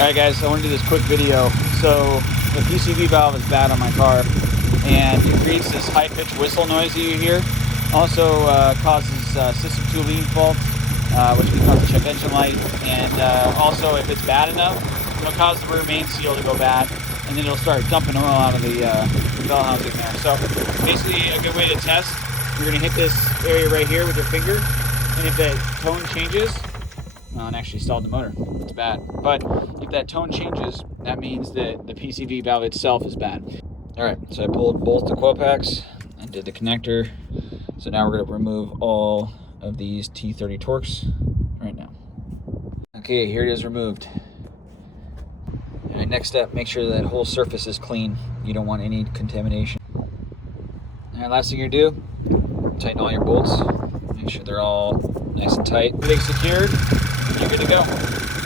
Alright guys, I want to do this quick video. So the PCV valve is bad on my car and it creates this high-pitched whistle noise that you hear. Also causes system tooling fault, which can cause the check engine light, and also if it's bad enough, it'll cause the rear main seal to go bad, and then it'll start dumping oil out of the bell housing there. So basically a good way to test, you're going to hit this area right here with your finger, and if that tone changes, well, it actually stalled the motor. It's bad. But if that tone changes, that means that the PCV valve itself is bad. Alright, so I pulled both the coil packs and did the connector. So now we're going to remove all of these T30 Torx right now. Okay, here it is removed. Alright, next step, make sure that whole surface is clean. You don't want any contamination. Alright, last thing you do, tighten all your bolts. Make sure they're all nice and tight. Everything's secured. You're good to go.